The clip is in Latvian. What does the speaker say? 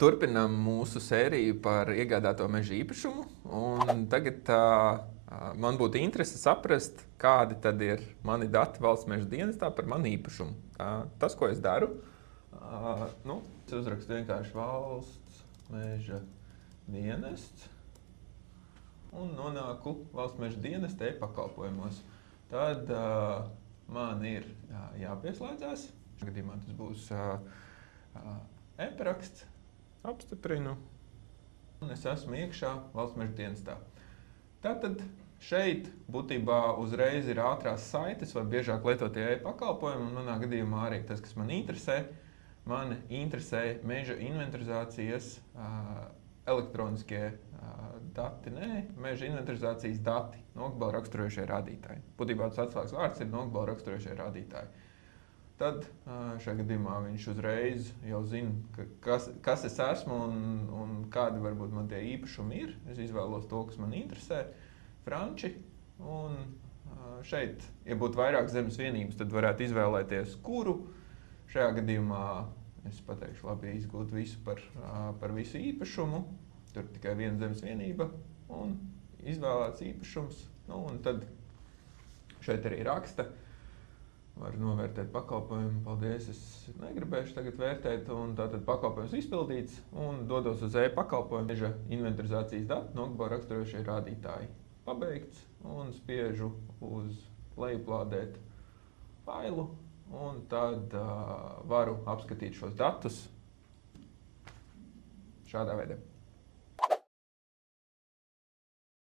Turpinām mūsu sēriju par iegādāto meža īpašumu. Tagad man būtu interese saprast, kādi tad ir mani dati valsts meža dienestā par manu īpašumu. Tas, ko es daru, es uzrakstu vienkārši valsts meža dienests un nonāku valsts meža dienesta e-pakalpojumos. Tad man ir jāpieslēdzās. Gadījumā tas būs e-paraksts. Apstiprinu. Un es esmu iekšā valsts meža dienestā. Tātad šeit būtībā uzreiz ir ātrās saites vai biežāk lietotie e-pakalpojumi. Un manā gadījumā arī tas, kas man interesē. Mani interesē meža inventarizācijas elektroniskie dati. Nē, meža inventarizācijas dati, nogabala raksturojošie rādītāji. Būtībā tas atslēgas vārds ir nogabala raksturojošie rādītāji. Tad šajā gadījumā viņš uzreiz jau zina, kas es esmu un kādi varbūt man tie īpašumi ir. Es izvēlos to, kas man interesē, franči. Un šeit, ja būtu vairāk zemes vienības, tad varētu izvēlēties, kuru. Šajā gadījumā es pateikšu, labi, izgūt visu par visu īpašumu. Tur tikai viena zemes vienība un izvēlēts īpašums. Un tad šeit arī raksta. Var novērtēt pakalpojumu. Paldies, es negribēšu tagad vērtēt. Un tātad pakalpojums izpildīts un dodos uz e-pakalpojumu. Meža inventarizācijas dati, nogabala raksturojošie rādītāji. Pabeigts un spiežu uz lejuplādēt failu. Un tad varu apskatīt šos datus šādā veidā.